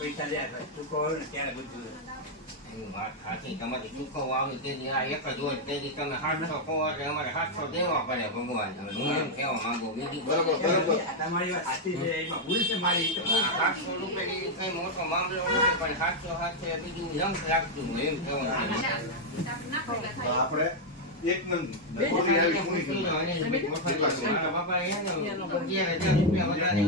પૈસા લે ચૂકો હોય ને ત્યારે બધું વાત સાચી તમારી ચૂકવવા આવી તેથી આ એક જ હોય તેથી તમે 700 કહો એટલે અમારે 700 દેવા પડે ભગવાન હું એમ કહેવા માંગુ બીજું બરોબર. તમારી વાત સાચી છે એમાં ભૂલ છે મારી તો 700 રૂપિયા કઈ મોટો મામલો નથી પણ 700 બીજું જંક રાખતું એમ કહેવા માંગુ તો આપણે એક નંગ પૂરી આવી પૂરી કરી. મારા બાપા એને 11,000 રૂપિયા વધારે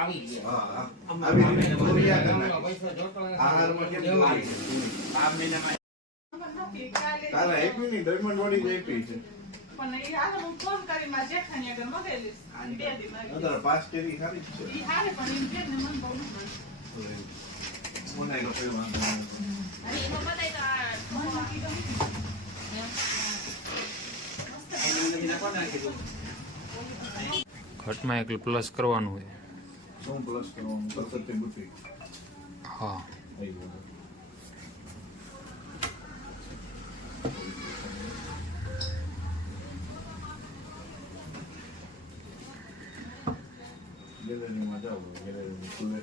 આવી હા હા આવી રીતે પૂરી આ કરી નાખી. પૈસો જોતો આહારમાં કેમ પૂરી? આ મહિનામાં કાલે આપી નહીં ડાયમંડ વાળી જ આપી છે. પણ ઈ હાલ હું ફોન કરી માં જેઠાણી આગળ મગેલીશ બે દી માં અત્યારે 5 કેરી ખાલી જ છે. ઈ હાલે પણ ઈ બેન ને મન બહુ મન મોનાઈ નો કોઈ વાંધો નહીં. ઘટમાં એક પ્લસ કરવાનું હોય. શું પ્લસ કરવાનું? કરકતે બુટી હા આવી ગયું. ગેલેરીમાં જાવ ગેલેરી ખુલે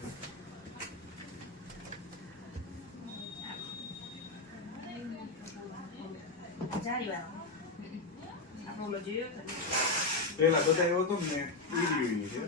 પેલા બધા એવો હતો ને ઈ છે